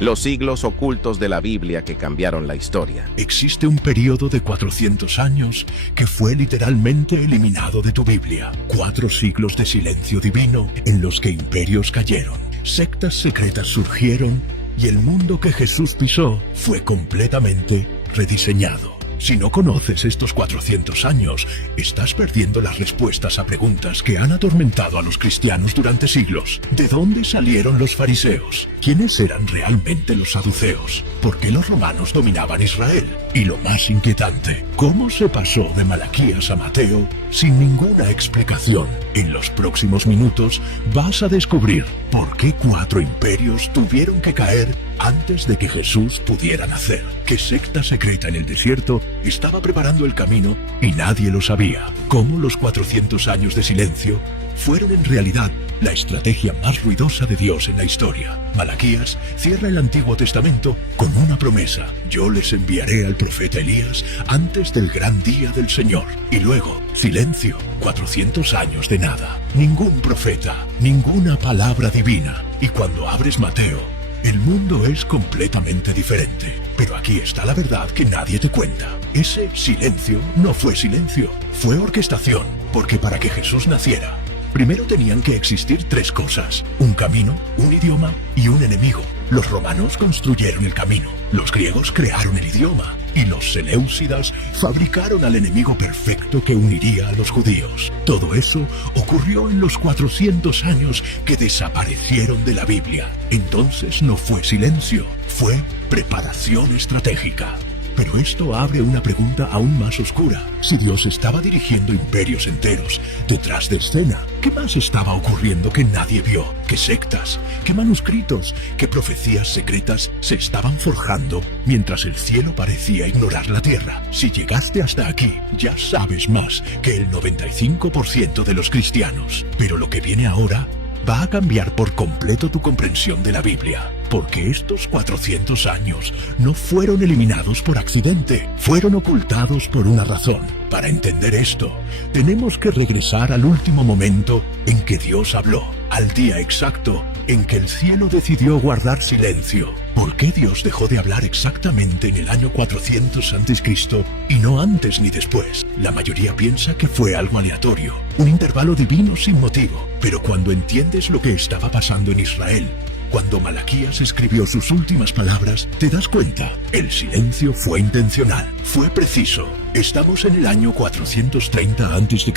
Los siglos ocultos de la Biblia que cambiaron la historia. Existe un periodo de 400 años que fue literalmente eliminado de tu Biblia. 4 siglos de silencio divino en los que imperios cayeron, sectas secretas surgieron y el mundo que Jesús pisó fue completamente rediseñado. Si no conoces estos 400 años, estás perdiendo las respuestas a preguntas que han atormentado a los cristianos durante siglos. ¿De dónde salieron los fariseos? ¿Quiénes eran realmente los saduceos? ¿Por qué los romanos dominaban Israel? Y lo más inquietante, ¿cómo se pasó de Malaquías a Mateo sin ninguna explicación? En los próximos minutos vas a descubrir por qué 4 imperios tuvieron que caer antes de que Jesús pudiera nacer. ¿Qué secta secreta en el desierto estaba preparando el camino y nadie lo sabía? ¿Cómo los 400 años de silencio fueron en realidad la estrategia más ruidosa de Dios en la historia? Malaquías cierra el Antiguo Testamento con una promesa: yo les enviaré al profeta Elías antes del gran día del Señor. Y luego, silencio, 400 años de nada, ningún profeta, ninguna palabra divina. Y cuando abres Mateo, el mundo es completamente diferente. Pero aquí está la verdad que nadie te cuenta. Ese silencio no fue silencio, fue orquestación. Porque para que Jesús naciera, primero tenían que existir 3 cosas: un camino, un idioma y un enemigo. Los romanos construyeron el camino, los griegos crearon el idioma y los seleucidas fabricaron al enemigo perfecto que uniría a los judíos. Todo eso ocurrió en los 400 años que desaparecieron de la Biblia. Entonces no fue silencio, fue preparación estratégica. Pero esto abre una pregunta aún más oscura. Si Dios estaba dirigiendo imperios enteros detrás de escena, ¿qué más estaba ocurriendo que nadie vio? ¿Qué sectas? ¿Qué manuscritos? ¿Qué profecías secretas se estaban forjando mientras el cielo parecía ignorar la tierra? Si llegaste hasta aquí, ya sabes más que el 95% de los cristianos. Pero lo que viene ahora va a cambiar por completo tu comprensión de la Biblia. Porque estos 400 años no fueron eliminados por accidente, fueron ocultados por una razón. Para entender esto, tenemos que regresar al último momento en que Dios habló, al día exacto en que el cielo decidió guardar silencio. ¿Por qué Dios dejó de hablar exactamente en el año 400 a.C. y no antes ni después? La mayoría piensa que fue algo aleatorio, un intervalo divino sin motivo. Pero cuando entiendes lo que estaba pasando en Israel, cuando Malaquías escribió sus últimas palabras, te das cuenta, el silencio fue intencional, fue preciso. Estamos en el año 430 a.C.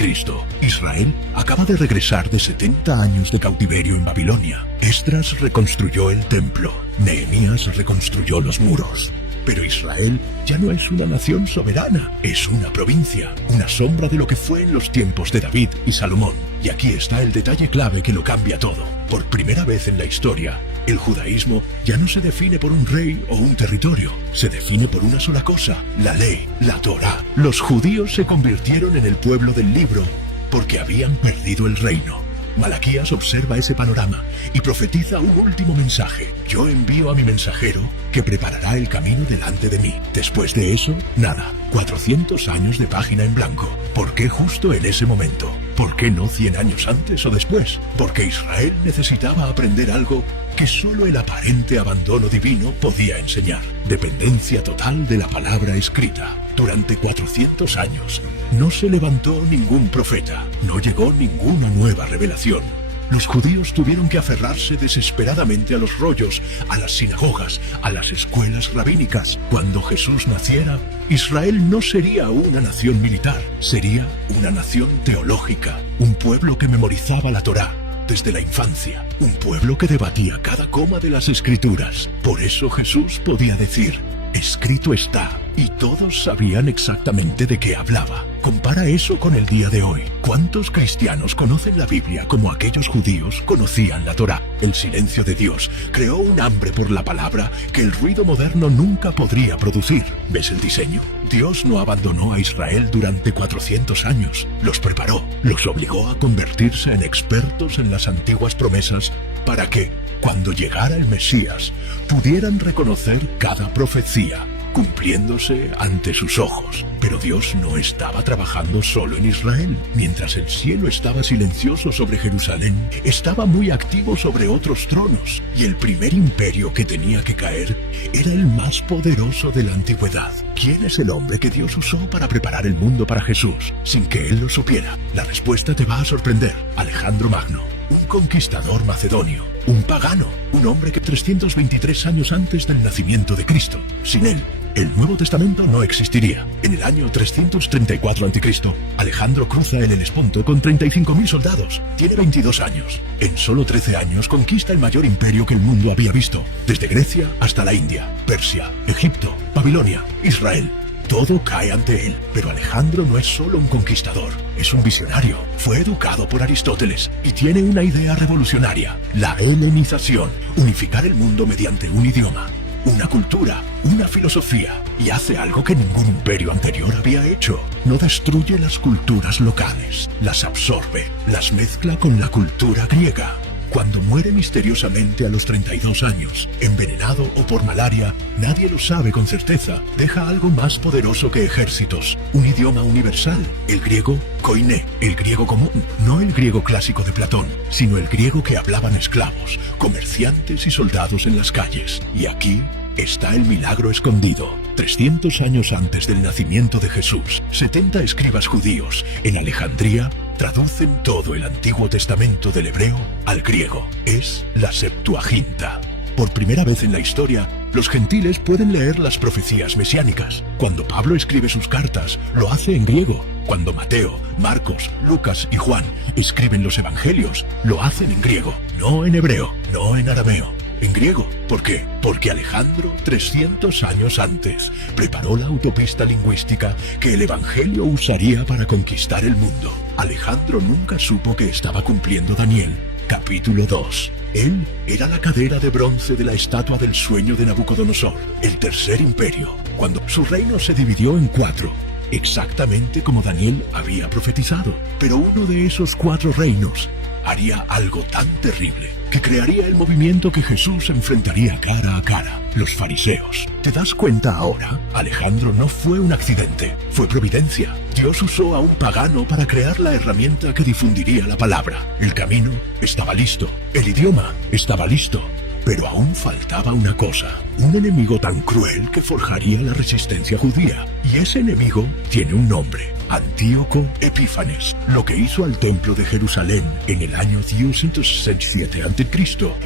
Israel acaba de regresar de 70 años de cautiverio en Babilonia. Esdras reconstruyó el templo, Nehemías reconstruyó los muros. Pero Israel ya no es una nación soberana, es una provincia, una sombra de lo que fue en los tiempos de David y Salomón. Y aquí está el detalle clave que lo cambia todo. Por primera vez en la historia, el judaísmo ya no se define por un rey o un territorio, se define por una sola cosa: la ley, la Torá. Los judíos se convirtieron en el pueblo del libro porque habían perdido el reino. Malaquías observa ese panorama y profetiza un último mensaje: yo envío a mi mensajero que preparará el camino delante de mí. Después de eso, nada, 400 años de página en blanco. ¿Por qué justo en ese momento? ¿Por qué no 100 años antes o después? Porque Israel necesitaba aprender algo que solo el aparente abandono divino podía enseñar: dependencia total de la palabra escrita. Durante 400 años no se levantó ningún profeta, no llegó ninguna nueva revelación. Los judíos tuvieron que aferrarse desesperadamente a los rollos, a las sinagogas, a las escuelas rabínicas. Cuando Jesús naciera, Israel no sería una nación militar, sería una nación teológica, un pueblo que memorizaba la Torá desde la infancia, un pueblo que debatía cada coma de las Escrituras. Por eso Jesús podía decir: escrito está, y todos sabían exactamente de qué hablaba. Compara eso con el día de hoy. ¿Cuántos cristianos conocen la Biblia como aquellos judíos conocían la Torá? El silencio de Dios creó un hambre por la palabra que el ruido moderno nunca podría producir. ¿Ves el diseño? Dios no abandonó a Israel durante 400 años. Los preparó, los obligó a convertirse en expertos en las antiguas promesas para que, cuando llegara el Mesías, pudieran reconocer cada profecía cumpliéndose ante sus ojos. Pero Dios no estaba trabajando solo en Israel. Mientras el cielo estaba silencioso sobre Jerusalén, estaba muy activo sobre otros tronos, y el primer imperio que tenía que caer era el más poderoso de la antigüedad. ¿Quién es el hombre que Dios usó para preparar el mundo para Jesús, sin que él lo supiera? La respuesta te va a sorprender. Alejandro Magno, un conquistador macedonio, un pagano, un hombre que 323 años antes del nacimiento de Cristo. Sin él, el Nuevo Testamento no existiría. En el año 334 a.C., Alejandro cruza el Helesponto con 35.000 soldados. Tiene 22 años. En solo 13 años conquista el mayor imperio que el mundo había visto, desde Grecia hasta la India, Persia, Egipto, Babilonia, Israel. Todo cae ante él, pero Alejandro no es solo un conquistador, es un visionario. Fue educado por Aristóteles y tiene una idea revolucionaria: la helenización, unificar el mundo mediante un idioma, una cultura, una filosofía, y hace algo que ningún imperio anterior había hecho. No destruye las culturas locales, las absorbe, las mezcla con la cultura griega. Cuando muere misteriosamente a los 32 años, envenenado o por malaria, nadie lo sabe con certeza, deja algo más poderoso que ejércitos: un idioma universal, el griego koiné, el griego común, no el griego clásico de Platón, sino el griego que hablaban esclavos, comerciantes y soldados en las calles. Y aquí está el milagro escondido. 300 años antes del nacimiento de Jesús, 70 escribas judíos en Alejandría traducen todo el Antiguo Testamento del hebreo al griego. Es la Septuaginta. Por primera vez en la historia, los gentiles pueden leer las profecías mesiánicas. Cuando Pablo escribe sus cartas, lo hace en griego. Cuando Mateo, Marcos, Lucas y Juan escriben los evangelios, lo hacen en griego, no en hebreo, no en arameo. En griego. ¿Por qué? Porque Alejandro, 300 años antes, preparó la autopista lingüística que el Evangelio usaría para conquistar el mundo. Alejandro nunca supo que estaba cumpliendo Daniel, capítulo 2. Él era la cadera de bronce de la estatua del sueño de Nabucodonosor, el tercer imperio, cuando su reino se dividió en 4. Exactamente como Daniel había profetizado. Pero uno de esos 4 reinos haría algo tan terrible que crearía el movimiento que Jesús enfrentaría cara a cara: los fariseos. ¿Te das cuenta ahora? Alejandro no fue un accidente, fue providencia. Dios usó a un pagano para crear la herramienta que difundiría la palabra. El camino estaba listo, el idioma estaba listo, pero aún faltaba una cosa: un enemigo tan cruel que forjaría la resistencia judía. Y ese enemigo tiene un nombre: Antíoco Epífanes. Lo que hizo al templo de Jerusalén en el año 267 a.C.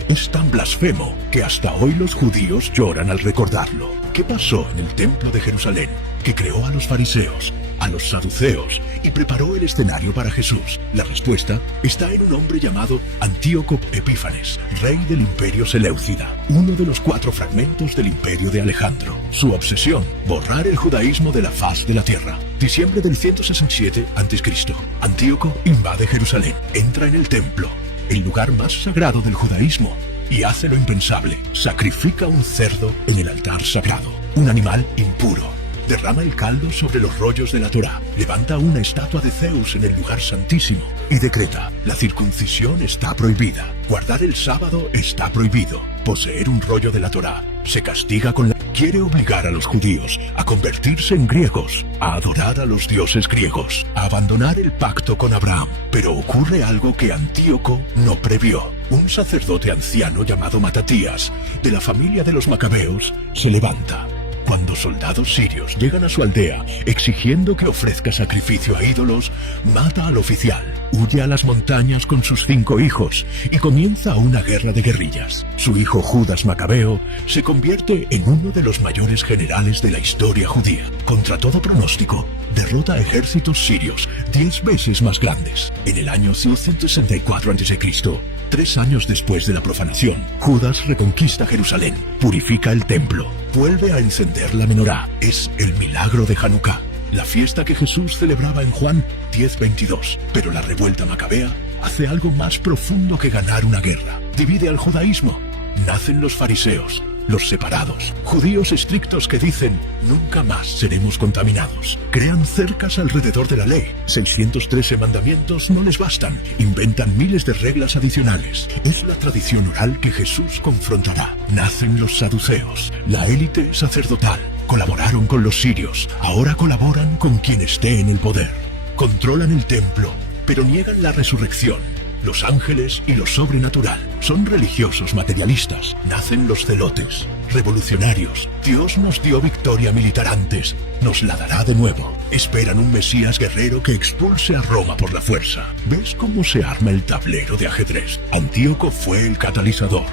es tan blasfemo que hasta hoy los judíos lloran al recordarlo. ¿Qué pasó en el templo de Jerusalén? Que creó a los fariseos, a los saduceos, y preparó el escenario para Jesús. La respuesta está en un hombre llamado Antíoco Epífanes, rey del imperio seleucida, uno de los 4 fragmentos del imperio de Alejandro. Su obsesión: borrar el judaísmo de la faz de la tierra. Diciembre del 167 a.C. Antíoco invade Jerusalén, entra en el templo, el lugar más sagrado del judaísmo, y hace lo impensable: sacrifica un cerdo en el altar sagrado, un animal impuro. Derrama el caldo sobre los rollos de la Torá, levanta una estatua de Zeus en el lugar santísimo y decreta: la circuncisión está prohibida, guardar el sábado está prohibido, poseer un rollo de la Torá se castiga con la... Quiere obligar a los judíos a convertirse en griegos, a adorar a los dioses griegos, a abandonar el pacto con Abraham. Pero ocurre algo que Antíoco no previó. Un sacerdote anciano llamado Matatías, de la familia de los macabeos, se levanta. Cuando soldados sirios llegan a su aldea exigiendo que ofrezca sacrificio a ídolos, mata al oficial, huye a las montañas con sus 5 hijos y comienza una guerra de guerrillas. Su hijo Judas Macabeo se convierte en uno de los mayores generales de la historia judía. Contra todo pronóstico, derrota a ejércitos sirios 10 veces más grandes. En el año 164 a.C., 3 años después de la profanación, Judas reconquista Jerusalén, purifica el templo, vuelve a encender la menorá. Es el milagro de Hanukkah, la fiesta que Jesús celebraba en Juan 10:22. Pero la revuelta macabea hace algo más profundo que ganar una guerra. Divide al judaísmo. Nacen los fariseos, los separados, judíos estrictos que dicen: nunca más seremos contaminados. Crean cercas alrededor de la ley. 613 mandamientos no les bastan. Inventan miles de reglas adicionales. Es la tradición oral que Jesús confrontará. Nacen los saduceos, la élite sacerdotal, Colaboraron con los sirios, ahora colaboran con quien esté en el poder. Controlan el templo, pero niegan la resurrección. Los ángeles y lo sobrenatural. Son religiosos materialistas. Nacen los celotes. Revolucionarios. Dios nos dio victoria militar antes. Nos la dará de nuevo. Esperan un Mesías guerrero que expulse a Roma por la fuerza. ¿Ves cómo se arma el tablero de ajedrez? Antíoco fue el catalizador.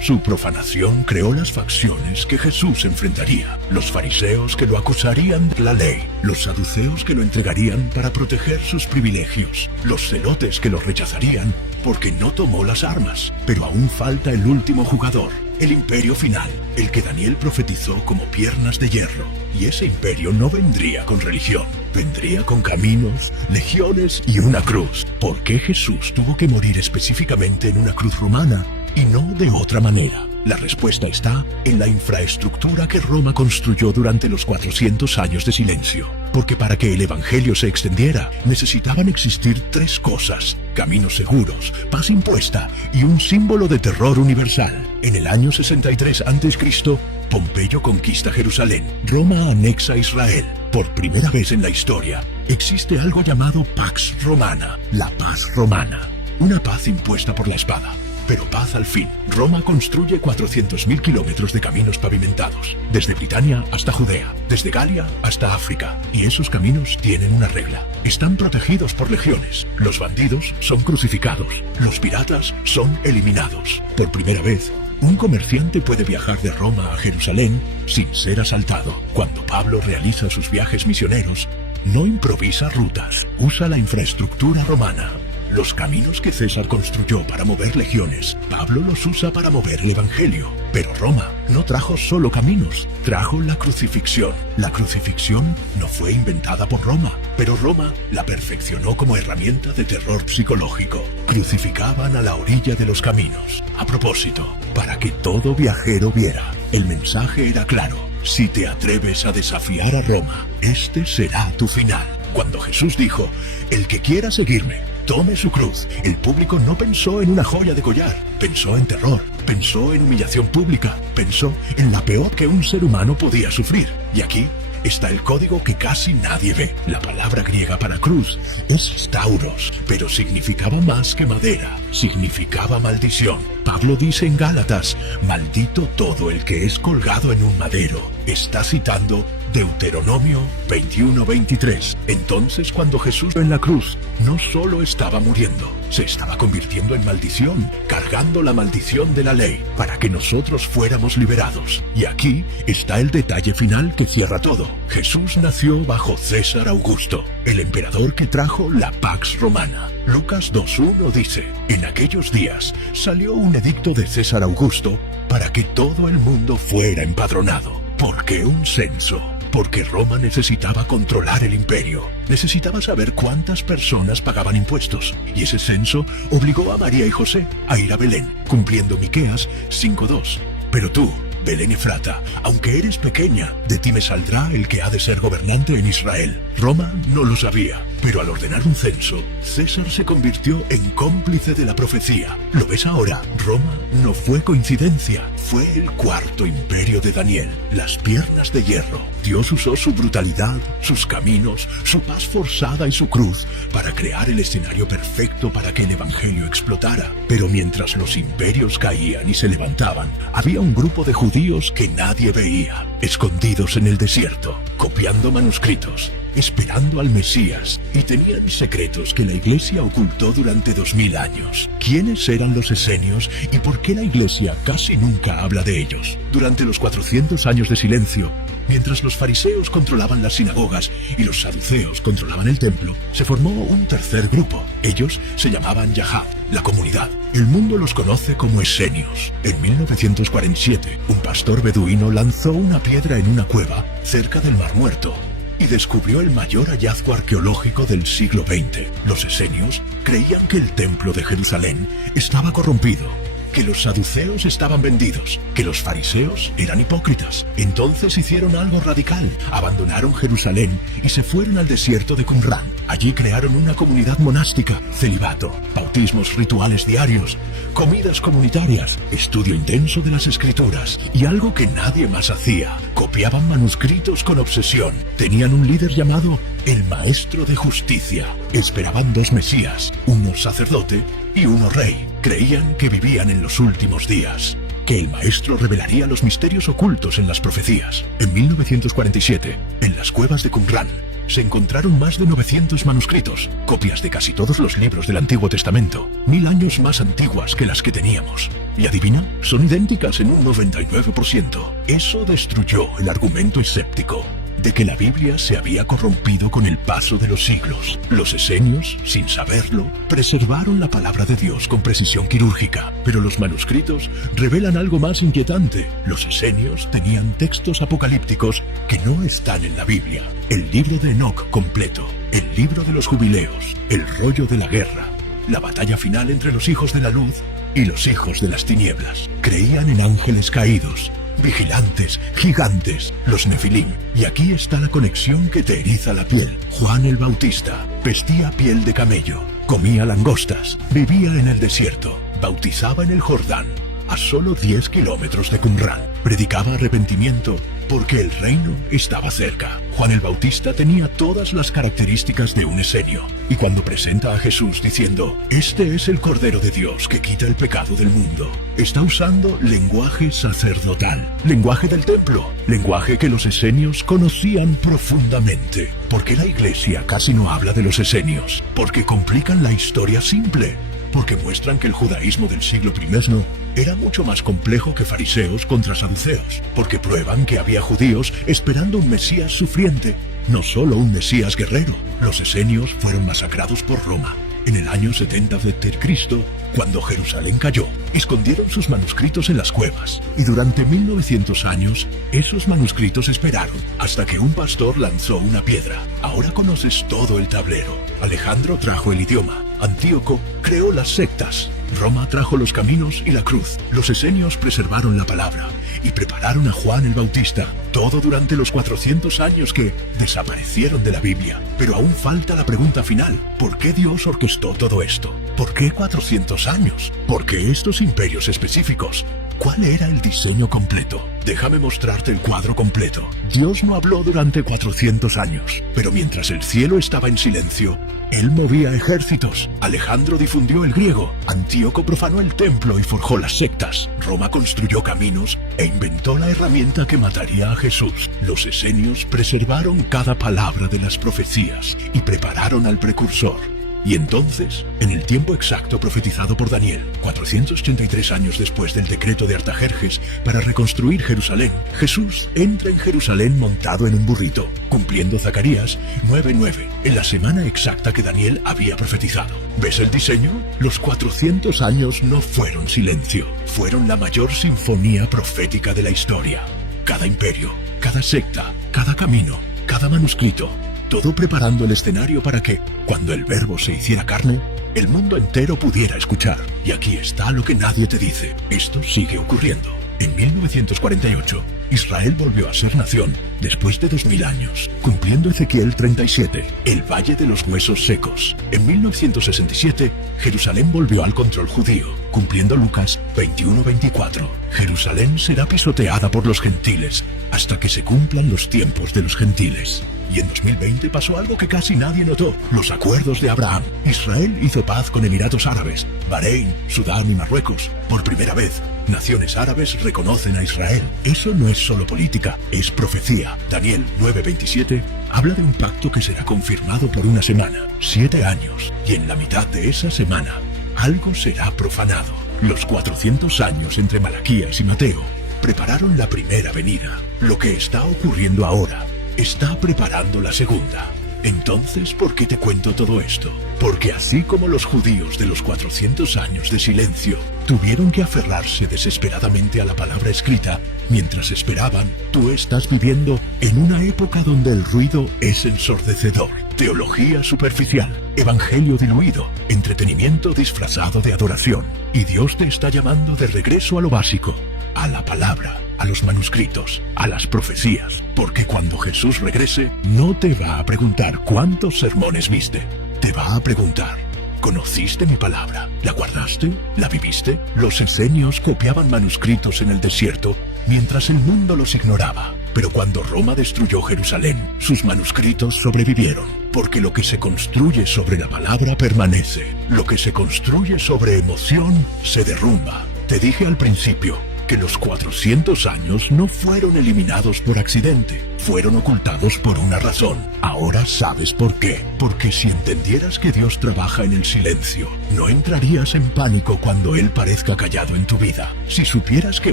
Su profanación creó las facciones que Jesús enfrentaría. Los fariseos que lo acusarían de la ley. Los saduceos que lo entregarían para proteger sus privilegios. Los celotes que lo rechazarían porque no tomó las armas. Pero aún falta el último jugador. El imperio final, el que Daniel profetizó como piernas de hierro. Y ese imperio no vendría con religión. Vendría con caminos, legiones y una cruz. ¿Por qué Jesús tuvo que morir específicamente en una cruz romana y no de otra manera? La respuesta está en la infraestructura que Roma construyó durante los 400 años de silencio. Porque para que el evangelio se extendiera, necesitaban existir tres cosas: caminos seguros, paz impuesta y un símbolo de terror universal. En el año 63 a.C., Pompeyo conquista Jerusalén. Roma anexa a Israel. Por primera vez en la historia, existe algo llamado Pax Romana, la paz romana. Una paz impuesta por la espada, pero paz al fin. Roma construye 400.000 kilómetros de caminos pavimentados, desde Britania hasta Judea, desde Galia hasta África. Y esos caminos tienen una regla: están protegidos por legiones. Los bandidos son crucificados, los piratas son eliminados. Por primera vez, un comerciante puede viajar de Roma a Jerusalén sin ser asaltado. Cuando Pablo realiza sus viajes misioneros, no improvisa rutas, usa la infraestructura romana. Los caminos que César construyó para mover legiones, Pablo los usa para mover el evangelio. Pero Roma no trajo solo caminos, trajo la crucifixión. La crucifixión no fue inventada por Roma, pero Roma la perfeccionó como herramienta de terror psicológico. Crucificaban a la orilla de los caminos. A propósito, para que todo viajero viera. El mensaje era claro: si te atreves a desafiar a Roma, este será tu final. Cuando Jesús dijo: el que quiera seguirme, tome su cruz, el público no pensó en una joya de collar, pensó en terror, pensó en humillación pública, pensó en la peor que un ser humano podía sufrir. Y aquí está el código que casi nadie ve. La palabra griega para cruz es stauros, pero significaba más que madera, significaba maldición. Pablo dice en Gálatas: maldito todo el que es colgado en un madero. Está citando Deuteronomio 21:23. Entonces, cuando Jesús en la cruz no solo estaba muriendo, se estaba convirtiendo en maldición, cargando la maldición de la ley para que nosotros fuéramos liberados. Y aquí está el detalle final que cierra todo. Jesús nació bajo César Augusto, el emperador que trajo la Pax Romana. Lucas 2:1 dice: en aquellos días salió un edicto de César Augusto para que todo el mundo fuera empadronado. ¿Por qué un censo? Porque Roma necesitaba controlar el imperio. Necesitaba saber cuántas personas pagaban impuestos. Y ese censo obligó a María y José a ir a Belén, cumpliendo Miqueas 5:2. Pero tú, Belén Efrata, aunque eres pequeña, de ti me saldrá el que ha de ser gobernante en Israel. Roma no lo sabía, pero al ordenar un censo, César se convirtió en cómplice de la profecía. ¿Lo ves ahora? Roma no fue coincidencia, fue el cuarto imperio de Daniel, las piernas de hierro. Dios usó su brutalidad, sus caminos, su paz forzada y su cruz para crear el escenario perfecto para que el evangelio explotara. Pero mientras los imperios caían y se levantaban, había un grupo de judíos que nadie veía, escondidos en el desierto, copiando manuscritos, esperando al Mesías, y tenían secretos que la Iglesia ocultó durante 2000 años. ¿Quiénes eran los esenios y por qué la Iglesia casi nunca habla de ellos? Durante los 400 años de silencio, mientras los fariseos controlaban las sinagogas y los saduceos controlaban el templo, se formó un tercer grupo. Ellos se llamaban Yahad, la comunidad. El mundo los conoce como esenios. En 1947, un pastor beduino lanzó una piedra en una cueva cerca del Mar Muerto y descubrió el mayor hallazgo arqueológico del siglo XX. Los esenios creían que el templo de Jerusalén estaba corrompido, que los saduceos estaban vendidos, que los fariseos eran hipócritas. Entonces hicieron algo radical: abandonaron Jerusalén y se fueron al desierto de Qumran. Allí crearon una comunidad monástica, celibato, bautismos rituales diarios, comidas comunitarias, estudio intenso de las escrituras y algo que nadie más hacía: Copiaban manuscritos con obsesión. Tenían un líder llamado el Maestro de Justicia. Esperaban dos Mesías, uno sacerdote y uno rey. Creían que vivían en los últimos días, que el Maestro revelaría los misterios ocultos en las profecías. En 1947, en las cuevas de Qumrán, se encontraron más de 900 manuscritos, copias de casi todos los libros del Antiguo Testamento, 1000 años más antiguas que las que teníamos. ¿Y adivina? Son idénticas en un 99%. Eso destruyó el argumento escéptico de que la Biblia se había corrompido con el paso de los siglos. Los esenios, sin saberlo, preservaron la palabra de Dios con precisión quirúrgica. Pero los manuscritos revelan algo más inquietante. Los esenios tenían textos apocalípticos que no están en la Biblia. El libro de Enoc completo, el libro de los jubileos, el rollo de la guerra, la batalla final entre los hijos de la luz y los hijos de las tinieblas. Creían en ángeles caídos, vigilantes, gigantes, los nefilim. Y aquí está la conexión que te eriza la piel. Juan el Bautista vestía piel de camello, comía langostas, vivía en el desierto, bautizaba en el Jordán, a solo 10 kilómetros de Qumrán. Predicaba arrepentimiento porque el reino estaba cerca. Juan el Bautista tenía todas las características de un esenio. Y cuando presenta a Jesús diciendo, este es el Cordero de Dios que quita el pecado del mundo, está usando lenguaje sacerdotal, lenguaje del templo, lenguaje que los esenios conocían profundamente. ¿Por qué la iglesia casi no habla de los esenios? Porque complican la historia simple. Porque muestran que el judaísmo del siglo I era mucho más complejo que fariseos contra saduceos. Porque prueban que había judíos esperando un Mesías sufriente, no solo un Mesías guerrero. Los esenios fueron masacrados por Roma en el año 70 d.C., cuando Jerusalén cayó. Escondieron sus manuscritos en las cuevas, y durante 1900 años, esos manuscritos esperaron hasta que un pastor lanzó una piedra. Ahora conoces todo el tablero. Alejandro trajo el idioma, Antíoco creó las sectas, Roma trajo los caminos y la cruz. Los esenios preservaron la palabra y prepararon a Juan el Bautista, todo durante los 400 años que desaparecieron de la Biblia. Pero aún falta la pregunta final: ¿por qué Dios orquestó todo esto? ¿Por qué 400 años? ¿Por qué estos imperios específicos? ¿Cuál era el diseño completo? Déjame mostrarte el cuadro completo. Dios no habló durante 400 años, pero mientras el cielo estaba en silencio, Él movía ejércitos. Alejandro difundió el griego, Antíoco profanó el templo y forjó las sectas, Roma construyó caminos e inventó la herramienta que mataría a Jesús. Los esenios preservaron cada palabra de las profecías y prepararon al precursor. Y entonces, en el tiempo exacto profetizado por Daniel, 483 años después del decreto de Artajerjes para reconstruir Jerusalén, Jesús entra en Jerusalén montado en un burrito, cumpliendo Zacarías 9:9, en la semana exacta que Daniel había profetizado. ¿Ves el diseño? Los 400 años no fueron silencio, fueron la mayor sinfonía profética de la historia. Cada imperio, cada secta, cada camino, cada manuscrito, todo preparando el escenario para que, cuando el Verbo se hiciera carne, el mundo entero pudiera escuchar. Y aquí está lo que nadie te dice. Esto sigue ocurriendo. En 1948, Israel volvió a ser nación después de 2000 años, cumpliendo Ezequiel 37, el Valle de los Huesos Secos. En 1967, Jerusalén volvió al control judío, cumpliendo Lucas 21:24. Jerusalén será pisoteada por los gentiles hasta que se cumplan los tiempos de los gentiles. Y en 2020 pasó algo que casi nadie notó: los acuerdos de Abraham. Israel hizo paz con Emiratos Árabes, Bahrein, Sudán y Marruecos. Por primera vez, naciones árabes reconocen a Israel. Eso no es solo política, es profecía. Daniel 9:27 habla de un pacto que será confirmado por una semana, 7 años, y en la mitad de esa semana, algo será profanado. Los 400 años entre Malaquías y Mateo prepararon la primera venida. Lo que está ocurriendo ahora está preparando la segunda. Entonces, ¿por qué te cuento todo esto? Porque así como los judíos de los 400 años de silencio tuvieron que aferrarse desesperadamente a la palabra escrita mientras esperaban, tú estás viviendo en una época donde el ruido es ensordecedor. Teología superficial, evangelio diluido, entretenimiento disfrazado de adoración. Y Dios te está llamando de regreso a lo básico, a la palabra, a los manuscritos, a las profecías. Porque cuando Jesús regrese, no te va a preguntar cuántos sermones viste. Te va a preguntar: ¿conociste mi palabra? ¿La guardaste? ¿La viviste? Los esenios copiaban manuscritos en el desierto mientras el mundo los ignoraba. Pero cuando Roma destruyó Jerusalén, sus manuscritos sobrevivieron, porque lo que se construye sobre la palabra permanece. Lo que se construye sobre emoción se derrumba. Te dije al principio que los 400 años no fueron eliminados por accidente, fueron ocultados por una razón. Ahora sabes por qué. Porque si entendieras que Dios trabaja en el silencio, no entrarías en pánico cuando Él parezca callado en tu vida. Si supieras que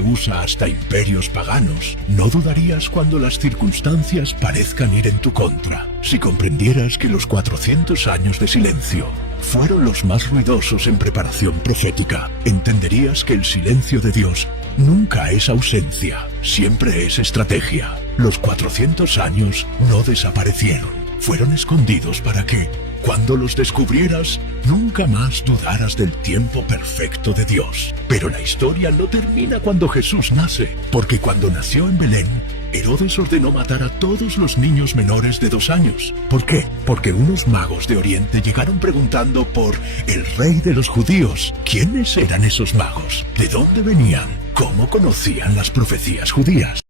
usa hasta imperios paganos, no dudarías cuando las circunstancias parezcan ir en tu contra. Si comprendieras que los 400 años de silencio fueron los más ruidosos en preparación profética, entenderías que el silencio de Dios nunca es ausencia, siempre es estrategia. Los 400 años no desaparecieron, fueron escondidos para que, cuando los descubrieras, nunca más dudaras del tiempo perfecto de Dios. Pero la historia no termina cuando Jesús nace, porque cuando nació en Belén, Herodes ordenó matar a todos los niños menores de 2 años. ¿Por qué? Porque unos magos de Oriente llegaron preguntando por el rey de los judíos. ¿Quiénes eran esos magos? ¿De dónde venían? ¿Cómo conocían las profecías judías?